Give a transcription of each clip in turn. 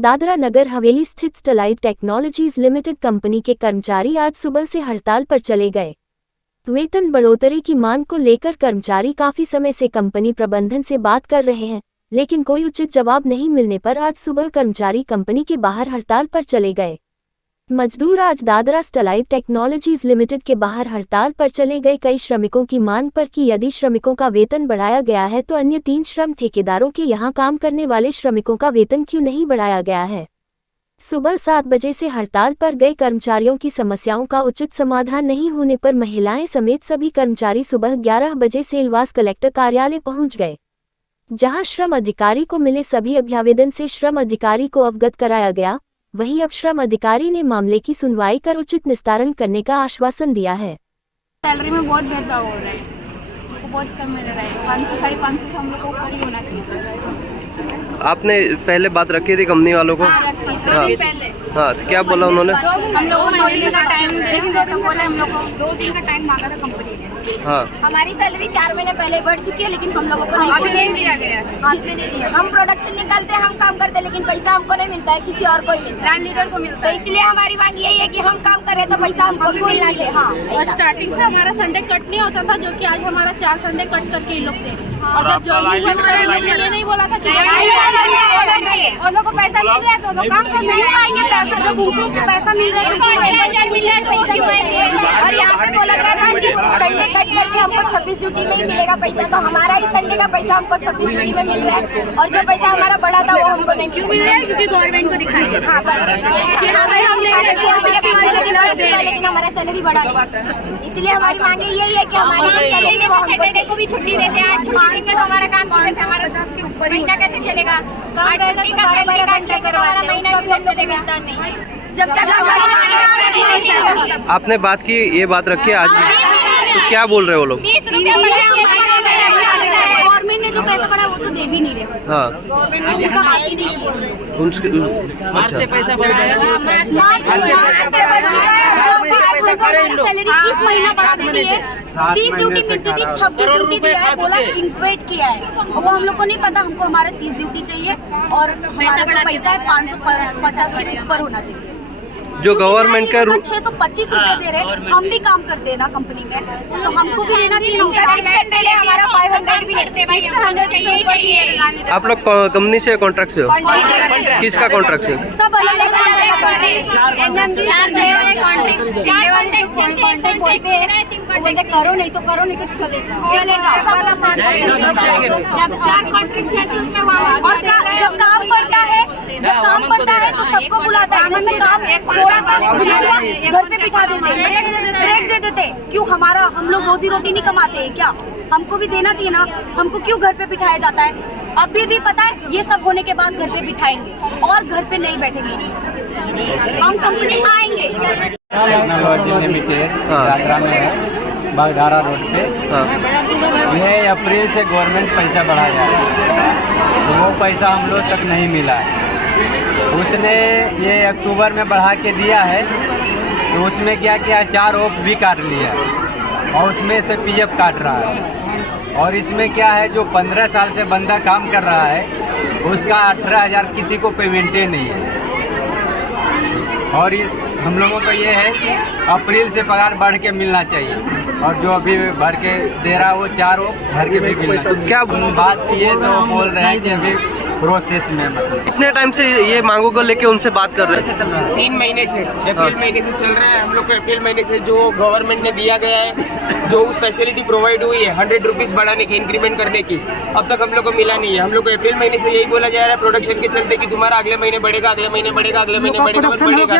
दादरा नगर हवेली स्थित Sterlite technologies limited company के कर्मचारी आज सुबह से हड़ताल पर चले गए। वेतन बढ़ोतरी की मांग को लेकर कर्मचारी काफी समय से कंपनी प्रबंधन से बात कर रहे हैं, लेकिन कोई उचित जवाब नहीं मिलने पर आज सुबह कर्मचारी कंपनी के बाहर हड़ताल पर चले गए। मजदूर आज दादरा स्टरलाइट टेक्नोलॉजीज लिमिटेड के बाहर हड़ताल पर चले गए कई श्रमिकों की मांग पर कि यदि श्रमिकों का वेतन बढ़ाया गया है तो अन्य 3 श्रम ठेकेदारों के यहां काम करने वाले श्रमिकों का वेतन क्यों नहीं बढ़ाया गया है। सुबह 7 बजे से हड़ताल पर गए कर्मचारियों की समस्याओं का उचित समाधान नहीं होने पर महिलाएं समेत सभी कर्मचारी सुबह 11 बजे से इलवास कलेक्टर कार्यालय पहुंच गए, जहां श्रम अधिकारी को मिले सभी अभ्यावेदन से श्रम अधिकारी को अवगत कराया गया। वहीं अब श्रम अधिकारी ने मामले की सुनवाई कर उचित निस्तारण करने का आश्वासन दिया है। सैलरी में बहुत भेदभाव हो रहा है, तो बहुत कम मिल रहा है। 500-550 हम लोग को ऊपर ही होना चाहिए। आपने पहले बात रखी थी कंपनी वालों को? हाँ, रखी थी 2 दिन पहले। हाँ, तो क्या बोला उन्होंने? हम लोग को 2 दिन का टाइम दे, लेकिन 2 दिन बोले हम लोग को 2 दिन का टाइम मांगा था कंपनी ने। हाँ, हमारी सैलरी 4 महीने पहले बढ़ चुकी है, लेकिन हम लोगों को नहीं दिया गया, हाथ में नहीं दिया। हम प्रोडक्शन निकालते हैं, हम काम करते हैं, लेकिन पैसा हमको नहीं मिलता है, किसी और को ही मिलता है, लैंड लीडर को मिलता तो है। इसलिए हमारी मांग यही है कि हम काम कर रहे हैं तो पैसा हमको भी मिलना चाहिए। हाँ, और स्टार्टिंग से हमारा संडे कट नहीं होता था, जो कि आज हमारा 4 संडे कट करके ये लोग दे रहे हैं। और जब ज्वाइनिंग कर रहे हैं ये नहीं बोला था कि उन लोग को पैसा मिल रहा है तो काम कर नहीं पाएंगे। पैसा जब उनको पैसा मिल रहा है और यहाँ पे बोला गया था कि संडे कट करके हमको 26 ड्यूटी में ही मिलेगा पैसा, तो हमारा ही संडे का पैसा हमको 26 ड्यूटी में मिल रहा है, और जो पैसा हमारा बढ़ा था वो हमको नहीं मिल रहा है क्योंकि गवर्नमेंट को दिखाई। हाँ, बस लेकिन हमारा सैलरी बढ़ा नहीं, इसलिए हमारी मांगे यही है कि हमारी जो सैलरी है वो हमको को भी छुट्टी देते हैं। 8 छुट्टी से हमारा काम करते हैं, हमारा 10 के ऊपर महीना कैसे चलेगा? काम रहेगा तो 12-12 घंटे करवाते हैं, उसका भी हम लोग को मिलता नहीं है। जब तक आपने बात की, ये बात रखी आज, तो क्या बोल रहे हो लोग? गवर्नमेंट ने जो पैसा बढ़ा वो तो दे भी नहीं रहे। हाँ, उनका बात ही नहीं बोल रहे। अच्छा, सैलरी इस महीना बढ़ा दी है, 30 ड्यूटी मिलती थी, 26 ड्यूटी दिया है, बोला इंक्रीमेंट किया है। वो हम लोग को नहीं पता, हमको हमारे 30 ड्यूटी चाहिए और हमारा जो पैसा है 550 से ऊपर होना चाहिए। जो गवर्नमेंट का 625 रुपए दे रहे, हम भी काम करते हैं ना कंपनी में, तो हमको भी लेना चाहिए। हमारा 500 भी आप लोग कंपनी से कॉन्ट्रैक्ट से हो? किसका कॉन्ट्रैक्ट से? सब अलग बोलते करो नहीं तो करो, नहीं तो चले जाओ। जब कॉन्ट्रैक्ट चलती है उसमें जब काम पड़ता है तो सबको बुलाता है, जैसे काम थोड़ा सा घर पे बिठा देते, ब्रेक दे देते। क्यों हम लोग रोजी रोटी नहीं कमाते हैं क्या? हमको भी देना चाहिए ना, हमको क्यों घर पे बिठाया जाता है? अभी भी पता है ये सब होने के बाद घर पे बिठाएंगे और घर पे नहीं बैठेंगे, हम कंपनी आएंगे। टेक्नोलॉजी लिमिटेड दादरा में है, बागधारा रोड पे। यह अप्रैल से गवर्नमेंट पैसा बढ़ाया है, तो वो पैसा हम लोग तक नहीं मिला है। उसने ये अक्टूबर में बढ़ा के दिया है, तो उसमें क्या किया, 4 ऑफ भी काट लिया और उसमें से पीएफ काट रहा है। और इसमें क्या है, जो 15 साल से बंदा काम कर रहा है उसका 18,000 किसी को पेमेंटे नहीं है। और हम लोगों का ये है कि अप्रैल से पगार बढ़ के मिलना चाहिए, और जो अभी भर के दे रहा है वो 4 भर के भी मिलना चाहिए। क्या बात किए तो बोल रहे हैं कि अभी प्रोसेस में, मतलब कितने टाइम से ये मांगों को लेके उनसे बात कर रहे हैं? 3 महीने से, अप्रैल महीने से चल रहा है। हम लोग को अप्रैल महीने से जो गवर्नमेंट ने दिया गया है, जो उस फैसिलिटी प्रोवाइड हुई है 100 रुपीज़ बढ़ाने की, इंक्रीमेंट करने की, अब तक हम लोग को मिला नहीं है। हम लोग को अप्रैल महीने से यही बोला जा रहा है प्रोडक्शन के चलते कि तुम्हारा अगले महीने बढ़ेगा, अगले महीने बढ़ेगा, अगले महीने बढ़ेगा, बस बढ़ेगा।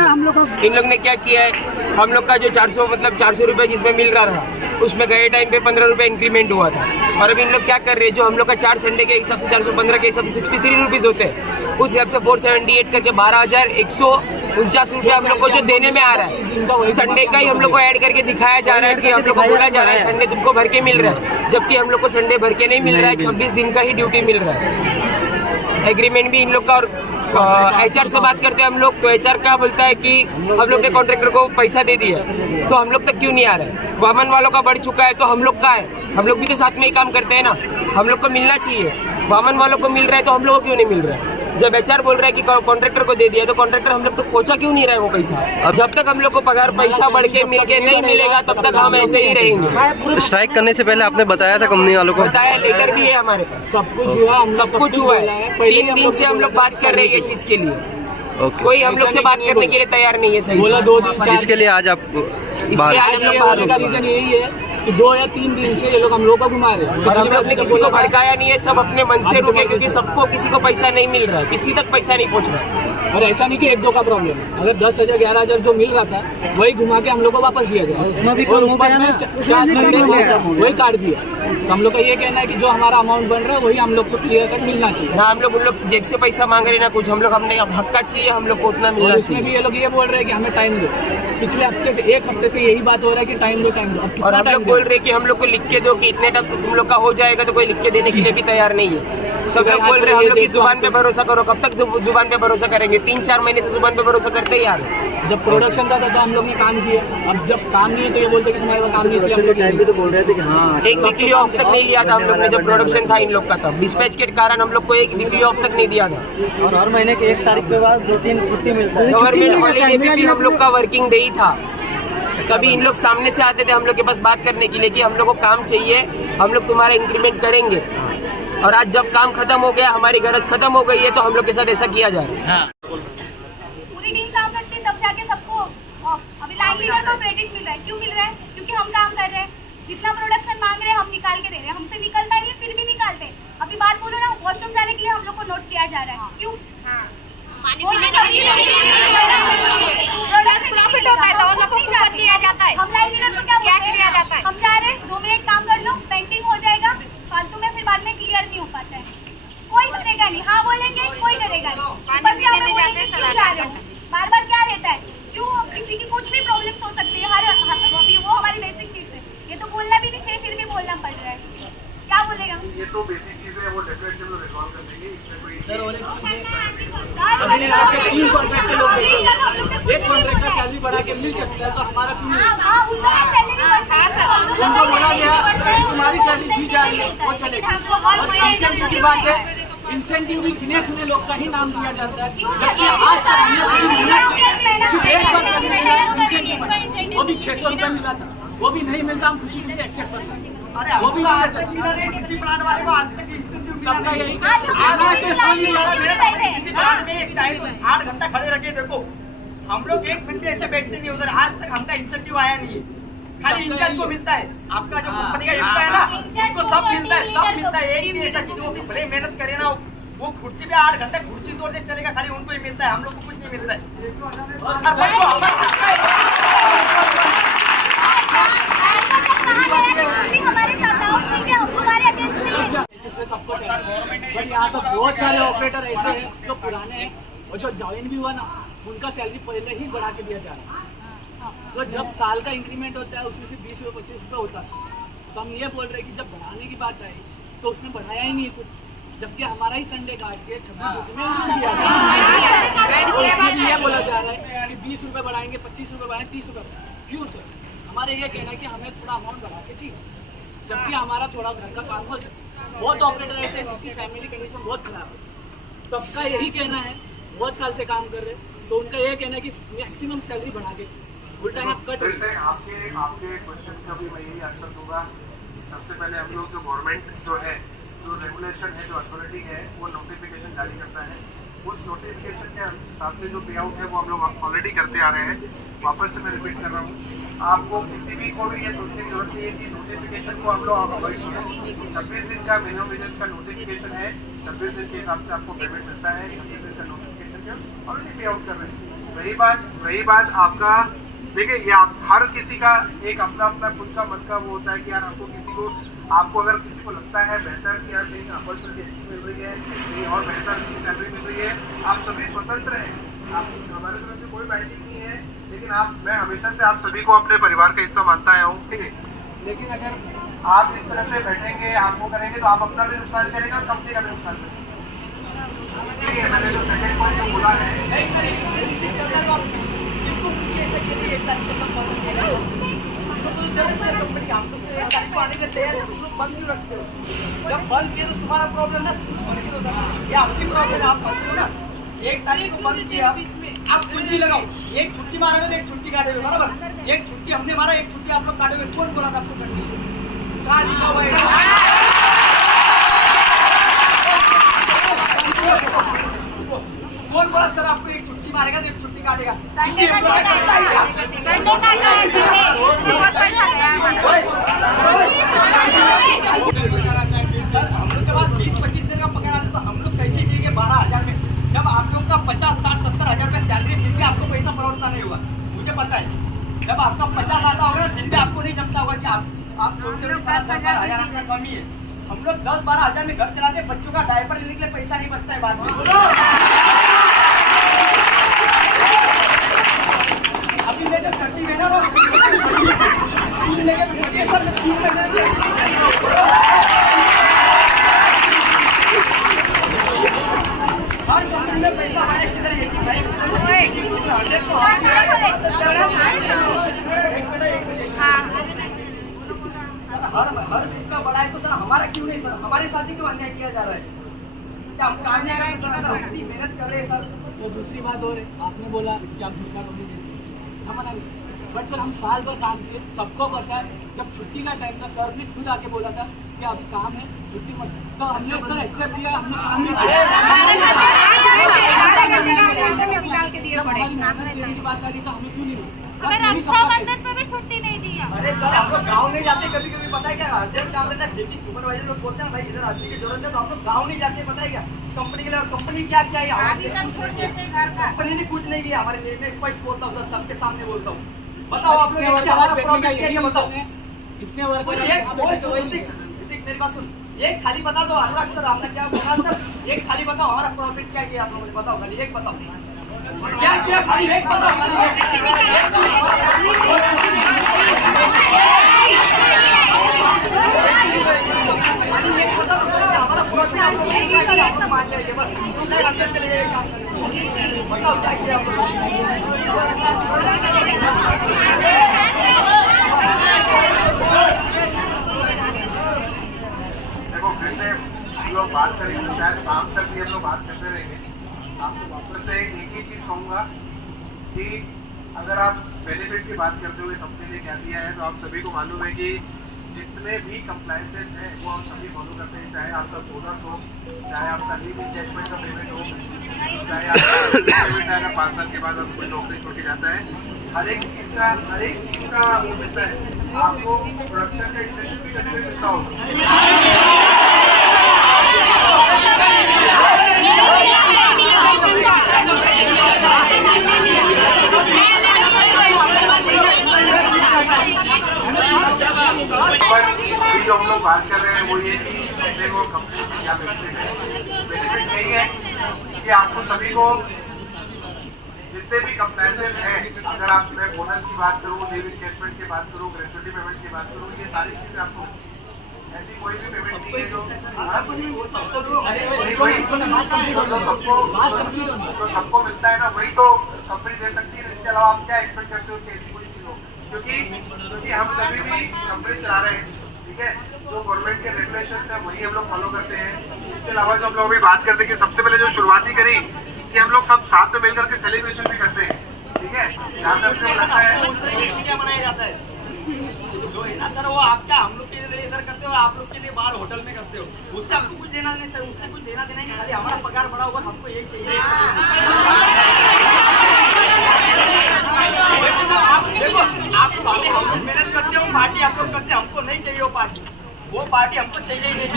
इन लोग ने क्या किया है, हम लोग का जो 400 रुपये जिसमें मिल रहा था, उसमें गए टाइम पे 15 रुपये इंक्रीमेंट हुआ था। और अब इन लोग क्या कर रहे हैं, जो हम लोग का 4 संडे के हिसाब से 415 के हिसाब से 63 रुपीज़ होते हैं, उस हिसाब से 478 करके 12,149 रुपये हम लोग को जो देने में आ रहा है। संडे का ही हम लोग को ऐड करके दिखाया जा रहा है कि हम लोग को बोला जा रहा है संडे तुमको भर के मिल रहा है, जबकि हम लोग को संडे भर के नहीं मिल रहा है, 26 दिन का ही ड्यूटी मिल रहा है। एग्रीमेंट भी इन लोग का, और HR से बात करते हैं हम लोग, तो HR क्या बोलता है कि हम लोग ने कॉन्ट्रैक्टर को पैसा दे दिया, तो हम लोग तक क्यों नहीं आ रहा है? वामन वालों का बढ़ चुका है तो हम लोग का है, हम लोग भी तो साथ में ही काम करते हैं ना, हम लोग को मिलना चाहिए। वामन वालों को मिल रहा है तो हम लोग को क्यों नहीं मिल रहा है? जब HR बोल रहा है कि कॉन्ट्रैक्टर को दे दिया तो कॉन्ट्रैक्टर हम लोग तो पहुंचा क्यों नहीं रहा है वो पैसा? अब जब तक हम लोग को पगार पैसा बढ़ के मिल के नहीं मिलेगा तब तक हम ऐसे ही रहेंगे। स्ट्राइक करने से पहले आपने बताया था कंपनी वालों को? बताया, लेटर भी है हमारे पास, सब कुछ हुआ, सब कुछ हुआ है। 3 दिन से हम लोग बात कर रहे हैं ये चीज के लिए। ओके, कोई हम लोग से बात करने के लिए तैयार नहीं है। सही बोला 2 दिन इसके लिए आज आप इसलिए आज हम लोग बाहर का रीजन यही है कि 2 या 3 दिन से ये लोग हम लोग को घुमा रहे हैं। और हम लोग ने किसी को भड़काया नहीं है, सब अपने मन से रुके क्योंकि सबको किसी को पैसा नहीं मिल रहा है, किसी तक पैसा नहीं पहुंच रहा है। और ऐसा नहीं कि 1-2 का प्रॉब्लम है, अगर 10,000 11,000 जो मिल रहा था वही घुमा के हम लोग को वापस दिया जाए, और ऊपर में 4 संडे को वही काट दिया। तो हम लोग का ये कहना है कि जो हमारा अमाउंट बन रहा है वही हम लोग को क्लियर कट मिलना चाहिए। ना हम लोग उन लोग जेब से पैसा मांग रहे ना कुछ, हम लोग हमने हक का चाहिए, हम लोग को उतना मिलना और चाहिए। इसमें भी ये लोग ये बोल रहे हैं कि हमें टाइम दो। पिछले हफ्ते से 1 हफ्ते से यही बात हो रहा है कि टाइम दो टाइम दो। अब और कितना हम लोग टाइम बोल रहे हैं कि हम लोग को लिख के दो कि इतने तक तुम लोग का हो जाएगा, तो कोई लिख के देने के लिए भी तैयार नहीं है। सब लोग बोल रहे हैं हम लोग की जुबान पे भरोसा करो। कब तक जुबान पे भरोसा करेंगे? 3-4 महीने से जुबान पे भरोसा करते ही आ रहे। जब प्रोडक्शन था तो हम लोग ने काम किया, अब जब काम नहीं है तो ये बोलते कि तुम्हारे पास काम नहीं, इसलिए हम लोग तो बोल रहे थे कि हाँ एक वीकली ऑफ तक नहीं लिया था हम लोग ने जब प्रोडक्शन था इन लोग का, तब डिस्पैच के कारण हम लोग को एक वीकली ऑफ तक नहीं दिया था। और हर महीने के 1 तारीख के बाद 2-3 छुट्टी मिलता है। गवर्नमेंट हॉलीडे पे भी हम लोग का वर्किंग डे ही था। तभी इन लोग सामने से आते थे हम लोग के पास बात करने के लिए कि हम लोग को काम चाहिए, हम लोग तुम्हारा इंक्रीमेंट करेंगे। और आज जब काम खत्म हो गया, हमारी गरज खत्म हो गई है, तो हम लोग के साथ ऐसा किया जा रहा है। पूरी टीम काम करती है तब जाके सबको अभी लाइन लीडर को क्रेडिट मिल रहा है। क्यों मिल रहा है? क्योंकि हम काम कर रहे हैं, जितना प्रोडक्शन मांग रहे हैं हम निकाल के दे रहे हैं। हमसे निकलता नहीं है फिर भी निकालते हैं। अभी बात बोलो ना, वॉशरूम जाने के लिए हम लोग को नोट किया जा रहा है। क्यों? पानी पीने का प्रॉफिट होता है तो उन लोगों को खुद दिया जाता है। हम लाइन लीडर को क्या कैश दिया जाता है। हम जा रहे हैं 2 मिनट काम कर लो, पेंटिंग हो जाएगा, फालतू में फिर बाद में क्लियर नहीं हो पाता है। कोई करेगा नहीं, हाँ बोलेंगे कोई करेगा नहीं। पानी पीने में जाते हैं बार बार क्या रहता है? क्यों? किसी की कुछ भी प्रॉब्लम हो सकती है, वो हमारी बेसिक चीज है। ये तो बोलना भी नहीं चाहिए, फिर भी बोलना पड़ रहा है। क्या बोलेगा? ये तो बेसिक चीजें हैं, वो डेफिनेटली हम लोग रिजॉल्व कर देंगे। इसमें कोई सर और एक अभी यहाँ पे 3 कॉन्ट्रैक्टर लोग बैठे हैं, एक कॉन्ट्रैक्टर सैलरी बढ़ा के मिल सकता है तो हमारा क्यों नहीं? उनको बोला गया कि तुम्हारी सैलरी दी जा रही है वो चलेगा। और इंसेंटिव की बात है, इंसेंटिव भी गिने चुने लोग का ही नाम दिया जाता है, जबकि आज तक हमने पूरी मेहनत सिर्फ 1 बार सैलरी मिला इंसेंटिव, वो भी 600 रुपये मिला था, वो भी नहीं मिलता। हम खुशी से एक्सेप्ट करते हैं, वो भी नहीं मिलता। सबका यही 8 घंटा खड़े रखे। देखो हम लोग 1 मिनट भी ऐसे बैठते नहीं उधर, आज तक हमका इंसेंटिव आया नहीं है। खाली इंचार्ज को मिलता है, आपका जो कंपनी का हिस्सा है ना उसको सब मिलता है, सब मिलता है। एक भी ऐसा कि वो भले मेहनत करे ना, वो कुर्सी पे 8 घंटे कुर्सी तोड़ दे चलेगा, खाली उनको ही मिलता है, हम लोग को कुछ नहीं मिलता है। सबको बट यहाँ तो बहुत सारे ऑपरेटर ऐसे हैं जो पुराने हैं और जो ज्वाइन भी हुआ ना, उनका सैलरी पहले ही बढ़ा के दिया जा रहा है। तो जब साल का इंक्रीमेंट होता है उसमें से 20 रुपये 25 रुपये होता है, तो हम ये बोल रहे हैं कि जब बढ़ाने की बात आई तो उसने बढ़ाया ही नहीं कुछ, जबकि हमारा ही संडे काट के 26 में दिया तो उसमें भी ये बोला जा रहा है कि 20 रुपये बढ़ाएंगे, 25 रुपये बढ़ाएंगे, 30 रुपये। क्यों सर? हमारे ये कहना है कि हमें थोड़ा अमाउंट बढ़ा के चाहिए, जबकि हमारा थोड़ा घर का काम हो सके। बहुत ऑपरेटर ऐसे हैं जिसकी फैमिली कंडीशन बहुत खराब है, सबका यही कहना है, बहुत साल से काम कर रहे हैं, तो उनका यही कहना है कि मैक्सिमम सैलरी बढ़ा के उल्टा यहाँ कट। जैसे आपके क्वेश्चन का भी मैं यही आंसर दूंगा। सबसे पहले हम लोग जो गवर्नमेंट जो है, जो रेगुलेशन है, जो अथॉरिटी है, वो नोटिफिकेशन जारी करता है। उस नोटिफिकेशन के हिसाब से जो पे आउट है वो हम लोग ऑलरेडी करते आ रहे हैं। वापस से मैं रिपीट कर रहा हूँ, आपको किसी भी को भी ये सोचने की जरूरत नहीं है कि नोटिफिकेशन को हम लोग अवॉइड करें। 26 दिन का मिनिमम वेजेस का नोटिफिकेशन है, 26 दिन के हिसाब से आपको पेमेंट मिलता है। 26 दिन का नोटिफिकेशन का ऑलरेडी पे आउट कर रहे हैं। वही बात आपका, देखिए ये आप हर किसी का एक अपना अपना खुद का मन का वो होता है कि यार आपको अगर किसी को लगता है बेहतर कि यार कहीं अपॉर्चुनिटी अच्छी मिल रही है, कहीं और बेहतर की सैलरी मिल रही है, आप सभी स्वतंत्र हैं, आप हमारे तरफ से कोई बाइंडिंग नहीं है। लेकिन मैं हमेशा से आप सभी को अपने परिवार का हिस्सा मानता आया हूँ, ठीक है। लेकिन अगर आप इस तरह से बैठेंगे, आप वो करेंगे तो आप अपना भी नुकसान करेंगे और कंपनी का भी नुकसान करेंगे। ठीक है, मैंने जो सेकंड पॉइंट जो बोला है, इसको ऐसे 1 तारीख को सब कंपनी आने के तैयार है, तुम लोग बंद क्यों रखते हो? जब बंद किए तो तुम्हारा प्रॉब्लम है, ये आपकी प्रॉब्लम है, आप समझो ना। 1 तारीख को बंद किया, आप कुछ भी लगाओ, एक छुट्टी मारोगे तो एक छुट्टी काटोगे, बराबर? एक छुट्टी हमने मारा, एक छुट्टी आप लोग काटोगे, कौन बोला था आपको करनी? कहाँ लिखा हुआ है? कौन बोला सर आपको एक छुट्टी मारेगा तो एक छुट्टी काटेगा? संडे का डेट है, संडे का है, बहुत पैसा गया। सर हम लोग के पास 20-25 दिन का पगार आता है, तो हम लोग कैसे देंगे 12,000 में? जब आप लोग का 50-60-70 हजार सैलरी, फिर भी आपको पैसा परोड़ता नहीं होगा, मुझे पता है। जब आपका 50 आता होगा फिर भी आपको नहीं जमता होगा कि आप सोचते हो 10,000 का कमी है। हम लोग 10-12 हजार में घर चलाते, बच्चों का डायपर लेने के लिए पैसा नहीं बचता है बाद में। अभी मैं जब छठी महीना हर कंपनी में पैसा आया किधर हर इसका बड़ा है, तो सर हमारा क्यों नहीं? सर हमारे साथ ही क्यों अन्याय किया जा रहा है? क्या हम काम नहीं रहे हैं? इतनी मेहनत कर रहे हैं सर। तो दूसरी बात और है, आपने बोला कि आप दूसरा कंपनी देते हम मना नहीं, बट सर हम साल भर काम किए, सबको पता है। जब छुट्टी का टाइम था सर ने खुद आके बोला था कि अभी काम है, छुट्टी मत, तो हमने सर एक्सेप्ट किया, हमने काम नहीं किया। बात आ रही तो हमें क्यों नहीं? रक्षाबंधन पे भी छुट्टी नहीं दिया। अरे सर हम लोग गाँव नहीं जाते, कभी कभी पता है क्या अर्जेंट काम रहता है, ड्यूटी सुपरवाइजर लोग बोलते हैं भाई इधर आदमी की जरूरत है, तो हम लोग गाँव नहीं जाते, पता है क्या कंपनी के लिए। और कंपनी क्या क्या है, कंपनी ने कुछ नहीं किया हमारे लिए। मैं फर्स्ट बोलता हूँ सर, सबके सामने बोलता हूँ। बताओ आप लोग हमारा प्रॉब्लम क्या है, बताओ। इतने वर्क मेरी बात सुन, एक खाली बता दो अनुराग सर, आपने क्या बोला सर? एक खाली बताओ हमारा प्रॉफिट क्या किया आप लोगों ने, बताओ खाली एक बताओ क्या किया, खाली एक बताओ, खाली हमारा प्रॉफिट मान लीजिए बस, अंदर चले जाइए, बताओ क्या किया आप लोगों ने? फिर से हम लोग बात करेंगे, शायद शाम तक भी हम लोग बात करते रहेंगे। शाम को वापस से एक ही चीज़ कहूँगा कि अगर आप बेनिफिट की बात करते हुए कंपनी ने क्या दिया है, तो आप सभी को मालूम है कि जितने भी कंप्लाइंसेस हैं वो हम सभी फॉलो करते हैं, चाहे आपका बोनस हो, चाहे आपका लीव इंगेजमेंट का पेमेंट हो, चाहे आपका पेमेंट अगर 5 साल के बाद आपको कोई नौकरी छूटी जाता है, हर एक चीज़ का वो मिलता है। आपको प्रोडक्शन का इंसेंटिव भी कभी भी मिलता होगा। जो हम लोग बात कर रहे हैं वो ये कि अपने को कंपनी में क्या बेनिफिट है। बेनिफिट यही है कि आपको सभी को जितने भी कंप्लायंसेस हैं, अगर आप मैं बोनस की बात करूँ, लीव इंगेजमेंट की बात करूँ, ग्रेजुएटी पेमेंट की बात करूँ, ये सारी चीज़ें आपको ऐसी कोई भी पेमेंट नहीं है जो सबको मिलता है ना, वही तो कंपनी दे सकती है। इसके अलावा आप क्या एक्सपेक्ट करते हो कि ऐसी कोई चीज़ हो? क्योंकि हम सभी भी कंपनी चला रहे हैं, ठीक है, जो गवर्नमेंट के रेगुलेशंस हैं वही हम लोग फॉलो करते हैं। इसके अलावा जो हम लोग अभी बात करते हैं कि सबसे पहले जो शुरुआती करी कि हम लोग सब साथ में मिलकर के सेलिब्रेशन भी करते हैं, ठीक है, जहाँ तक मुझे लगता है क्या मनाया जाता है जो है ना सर, वो आप क्या हम लोग के लिए इधर करते हो और आप लोग के लिए बाहर होटल में करते हो, उससे आपको कुछ लेना नहीं सर, उससे कुछ लेना देना नहीं, खाली हमारा पगार बढ़ा होगा, हमको यही चाहिए। देखो आप हम लोग मेहनत करते हो, पार्टी आप लोग करते हैं, हमको नहीं चाहिए वो पार्टी हमको चाहिए ही नहीं।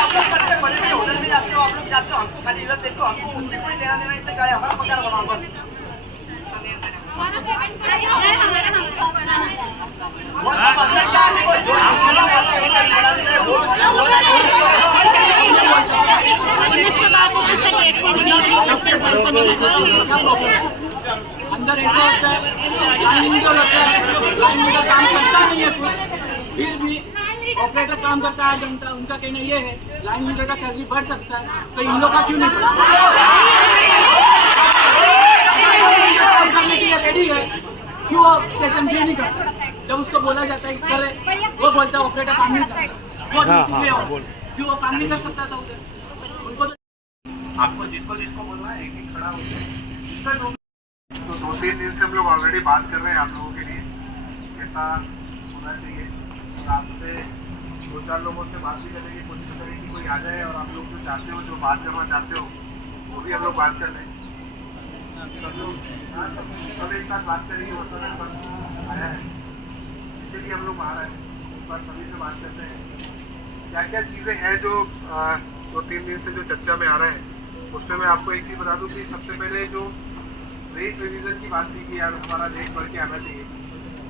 आप लोग करते बड़े बड़े होटल में जाते हो, आप लोग जाते हो, हमको खाली इधर देखो, हमको उससे कोई लेना देना, इससे क्या है, हमारा पगार बढ़ाओ बस। वो सब अंदर क्या है, जो अंदर ऐसा होता है, लाइन मीटर होता है, लाइन मीटर काम करता नहीं है कुछ, फिर भी ऑपरेटर काम करता है 8 घंटा, उनका कहना ये है लाइन मीटर का सैलरी बढ़ सकता है, तो इन लोग का क्यों नहीं करने के लिए रेडी है, क्यों वो स्टेशन पे नहीं करता? जब उसको बोला जाता है कि करे, वो बोलता है ऑपरेटर काम नहीं करता, वो दूसरे हो, क्यों वो काम नहीं कर सकता था उधर? उनको आपको जिसको बोलना है एक ही खड़ा होता है। तो 2-3 दिन से हम लोग ऑलरेडी बात कर रहे हैं आप लोगों के लिए कैसा होना चाहिए, और आपसे 2-4 लोगों से बात भी करने की कोशिश करें कि कोई आ जाए और आप लोग जो चाहते हो, जो बात करना चाहते हो, वो भी हम लोग बात कर लें। सब लोग सब एक साथ बात करेंगे, वो समय पर आया है, इसीलिए हम लोग बाहर आए, एक बार सभी से बात करते हैं क्या क्या चीज़ें हैं जो 2-3 दिन से जो चर्चा में आ रहा है। उसमें मैं आपको एक चीज़ बता दूं कि सबसे पहले जो रेट रिवीजन की बात की कि यार हमारा रेट बढ़ के आना चाहिए,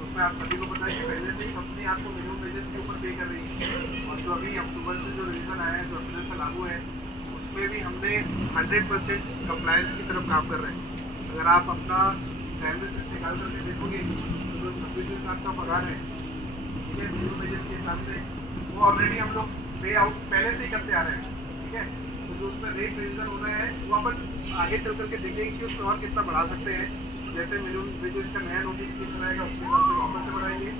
उसमें आप सभी को पता है कि पहले से ही कंपनी आपको मिनिमम वेजेस के ऊपर पे कर रही है, और जो अभी अक्टूबर से जो रिवीजन आया है, जो अप्रैल से लागू है, उसमें भी हमने 100% कंप्लायंस की तरफ काम कर रहे हैं। अगर आप अपना सैलरी से निकाल करके देखोगे तो जो 26,000 का पगार है, ठीक है, मिनिमम वेजेस के हिसाब से, वो ऑलरेडी हम लोग पे आउट पहले से ही करते आ रहे हैं, ठीक है। तो जो उसमें रेट रिवीजन होना है वो अपन आगे चल करके देखेंगे कि उसमें और कितना बढ़ा सकते हैं। जैसे मिनिमम वेजेस का नया नोटिफिकेशन आएगा उसके हिसाब से वापस से बढ़ाएंगे।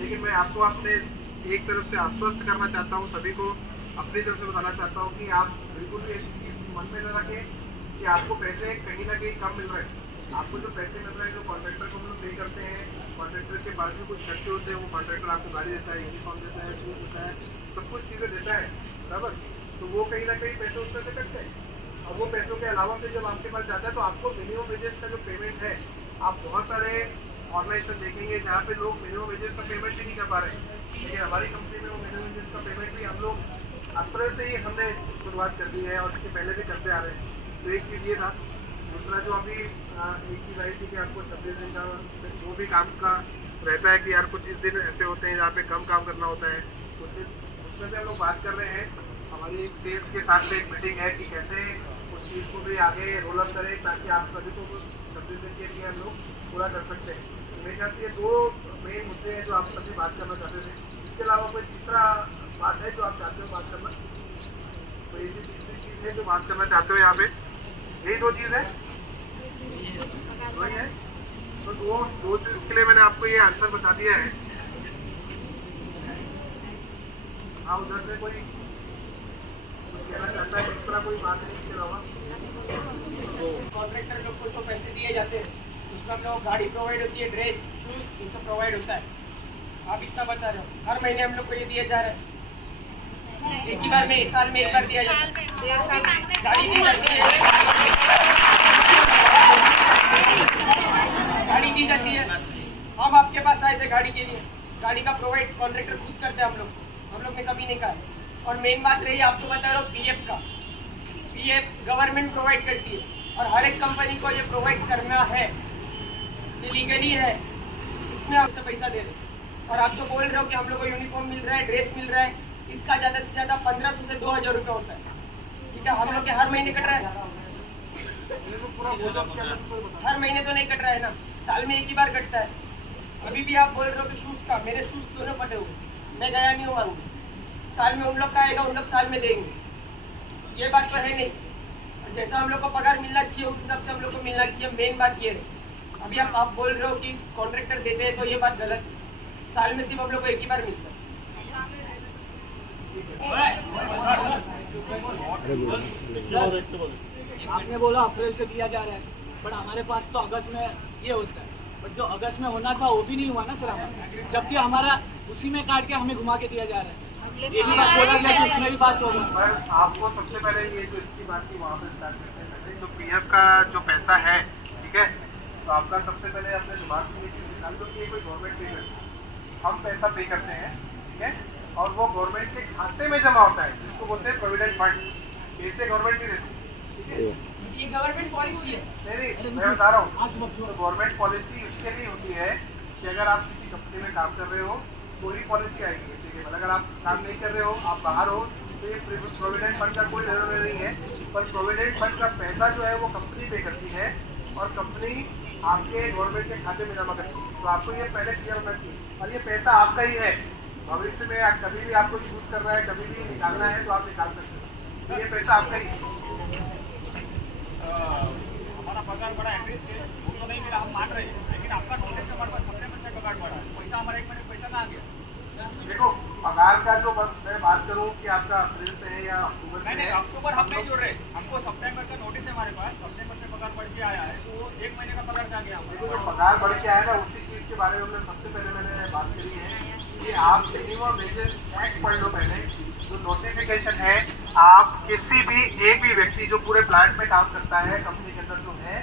लेकिन मैं आपको अपने एक तरफ से आश्वस्त करना चाहता हूँ, सभी को अपनी तरफ से बताना चाहता हूँ कि आप बिल्कुल भी ऐसी चीज़ मन में न रखें कि आपको पैसे कहीं ना कहीं कम मिल रहे हैं। आपको जो पैसे मिल रहे हैं, जो कॉन्ट्रैक्टर को हम लोग पे करते हैं, कॉन्ट्रैक्टर के पास भी कुछ खर्चे होते हैं, वो कॉन्ट्रैक्टर आपको गाड़ी देता है, यूनिफॉर्म देता है, शूज देता है, सब कुछ चीज़ें देता है, बराबर। तो वो कहीं ना कहीं पैसे उसमें से कटते हैं, और वो पैसों के अलावा फिर जब आपके पास जाता है तो आपको मिनिमम वेजेस का जो पेमेंट है, आप बहुत सारे ऑर्गेनाइजेशन देखेंगे जहाँ पे लोग मिनिमम वेजेस का पेमेंट भी नहीं कर पा रहे हैं। लेकिन हमारी कंपनी में वो मिनिमम वेजेस का पेमेंट भी हम लोग अप्रैल से ही हमने शुरुआत कर दी है, और इसके पहले भी करते आ रहे हैं। तो एक चीज़ ये था। दूसरा जो अभी एक चीज़ आई थी कि आपको 26 दिन का जो भी काम का रहता है कि यार कुछ इस दिन ऐसे होते हैं जहाँ पे कम काम करना होता है, कुछ दिन उसमें भी हम लोग बात कर रहे हैं। हमारी एक सेल्स के साथ में एक मीटिंग है कि कैसे उस चीज़ को भी आगे रोल अप करें ताकि आप सभी को 26 दिन के लिए हम लोग पूरा कर सकते हैं। तो मेरे ख्याल से ये 2 मेन मुद्दे हैं जो आप सभी बात करना चाहते थे। इसके अलावा कोई तीसरा बात है जो आप चाहते हो बात करना? तो ये तीसरी चीज़ है जो बात करना चाहते हो यहाँ पे, यही 2 चीज़ है, वही है। तो 2 चीज़ के लिए मैंने आपको ये आंसर बता दिया है। हाँ, उधर से कोई कहना चाहता है तीसरा कोई बात है इसके अलावा? कॉन्ट्रैक्टर लोग को जो पैसे दिए जाते हैं उसमें हम लोग गाड़ी प्रोवाइड होती है, ड्रेस, शूज, ये सब प्रोवाइड होता है। आप इतना बता रहे हो, हर महीने हम लोग को ये दिया जा रहा है, एक ही बार में, साल में एक बार दिया जाता है। गाड़ी दी जाती है, गाड़ी दी जाती है। हम आपके पास आए थे गाड़ी के लिए, गाड़ी का प्रोवाइड कॉन्ट्रैक्टर खुद करते हैं हम लोग ने कभी नहीं कहा। और मेन बात रही आपको बता रहा हूँ पीएफ का, पीएफ गवर्नमेंट प्रोवाइड करती है, और हर एक कंपनी को ये प्रोवाइड करना है, ये लीगली है, इसमें आपसे पैसा दे रहे हैं। और आप जो बोल रहे हो कि हम लोग को यूनिफॉर्म मिल रहा है, ड्रेस मिल रहा है, इसका ज़्यादा से ज़्यादा 1500 से 2000 रुपये होता है, ठीक है। हम लोग के हर महीने कट रहा है, हर महीने तो नहीं कट रहा है ना, साल में एक ही बार कटता है। अभी भी आप बोल रहे हो कि शूज़ का, मेरे शूज़ दोनों पटे हुए, मैं गया नहीं हुआ हूँ, साल में उन लोग का आएगा, उन लोग साल में देंगे, ये बात तो है नहीं। और जैसा हम लोग को पगार मिलना चाहिए उस हिसाब से हम लोग को मिलना चाहिए, मेन बात ये है। अभी आप बोल रहे हो कि कॉन्ट्रैक्टर देते हैं, तो ये बात गलत, साल में सिर्फ हम लोग को एक ही बार मिलता है। आपने बोला अप्रैल से दिया जा रहा है, बट हमारे पास तो अगस्त में ये होता है, बट जो अगस्त में होना था वो भी नहीं हुआ ना सर हमारा, जबकि हमारा उसी में काट के हमें घुमा के दिया जा रहा है। ये भी बात बोला गया कि उसमें भी बात होगी। आपको सबसे पहले ये जो इसकी बात की वहाँ पे स्टार्ट करते हैं। पहले जो पीएफ का जो पैसा है, ठीक है, तो आपका सबसे पहले अपने दिमाग से ये चीज़ निकाल दो कि ये कोई गवर्नमेंट पे करती है, हम पैसा पे करते हैं, ठीक है, और वो गवर्नमेंट के खाते में जमा होता है, जिसको बोलते हैं प्रोविडेंट फंड। पैसे गवर्नमेंट नहीं देती, ठीक है, ये गवर्नमेंट पॉलिसी है। नहीं, मैं बता रहा हूँ, तो गवर्नमेंट पॉलिसी उसके लिए होती है कि अगर आप किसी कंपनी में काम कर रहे हो तो ही पॉलिसी आएगी, ठीक है। अगर आप काम नहीं कर रहे हो, आप बाहर हो, तो ये प्रोविडेंट फंड का कोई जरूरत नहीं है। पर प्रोविडेंट फंड का पैसा जो है वो कंपनी पे करती है, और कंपनी आपके गवर्नमेंट के खाते में जमा करती है। तो आपको ये पहले क्लियर होना चाहिए, और ये पैसा आपका ही है। भविष्य में कभी भी आपको यूज करना है, कभी भी निकालना है, तो आप निकाल सकते हो, तो ये पैसा आपका ही है। हमारा पगार बड़ा एवरेज है, वो तो नहीं मिला, हम मान रहे हैं, लेकिन आपका नोटिस हमारे पास का जो मैं बात करूं कि आपका अप्रैल से है या अक्टूबर से नहीं, है, अक्टूबर हम नहीं जुड़ रहे, हमको सितंबर का नोटिस है हमारे पास, सितंबर से पगार बढ़ के आया है, तो वो 1 महीने का पगार जा गया। देखो जो पगार बढ़ के आया ना, उसी चीज के बारे में सबसे पहले मैंने बात करी है कि आप मिनिमम वेजेस एक्ट पढ़ लो पहले। जो नोटिफिकेशन है, आप किसी भी एक भी व्यक्ति जो पूरे प्लांट में काम करता है कंपनी के अंदर जो है,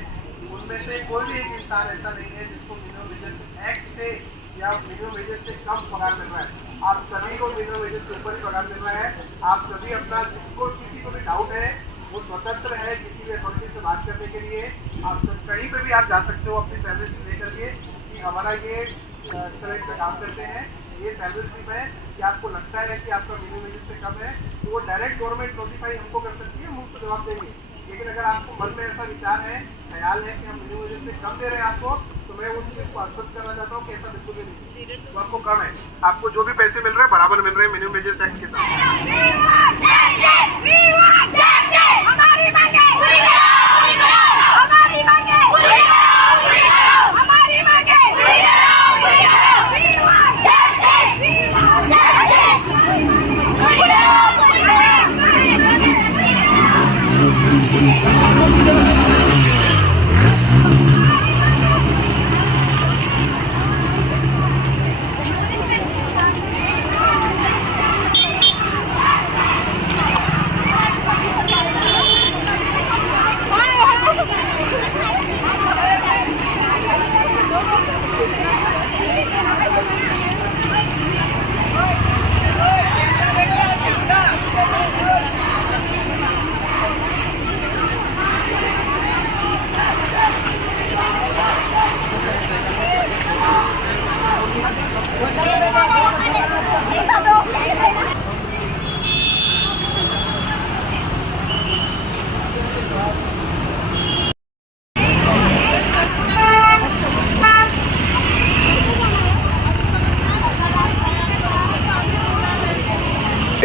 उनमें से कोई भी एक इंसान ऐसा नहीं है जिसको मिनिमम वेजेस एक्ट से या मिनिमम वेजेस से कम पगार मिल रहा है। आप सभी को मिनिमम वेजेस से ऊपर ही पगार मिल रहा है। आप सभी अपना, जिसको किसी को भी डाउट है, वो स्वतंत्र है किसी भी अथॉरिटी से बात करने के लिए। आप कहीं पे भी आप जा सकते हो अपनी सैलरी लेकर के कि हमारा ये इस तरह पे काम करते हैं, ये सैलरी स्लिप है, कि आपको लगता है कि आपका मिनिमम वेजेस से कम है, तो वो डायरेक्ट गवर्नमेंट नोटिफाई हमको कर सकती है, हम उसको जवाब देंगे। लेकिन अगर आपको मन में ऐसा विचार है, ख्याल है कि हम मिनिमम वेजेस से कम दे रहे हैं आपको, तो मैं उस चीज़ को आश्वस्त करना चाहता हूँ कि ऐसा बिल्कुल भी नहीं, तो आपको कम है। आपको जो भी पैसे मिल रहे हैं बराबर मिल रहे हैं मिनिमम वेजेस एक्ट के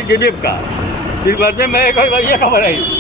गिलीप का फिर बाद में मैं ये खबर आई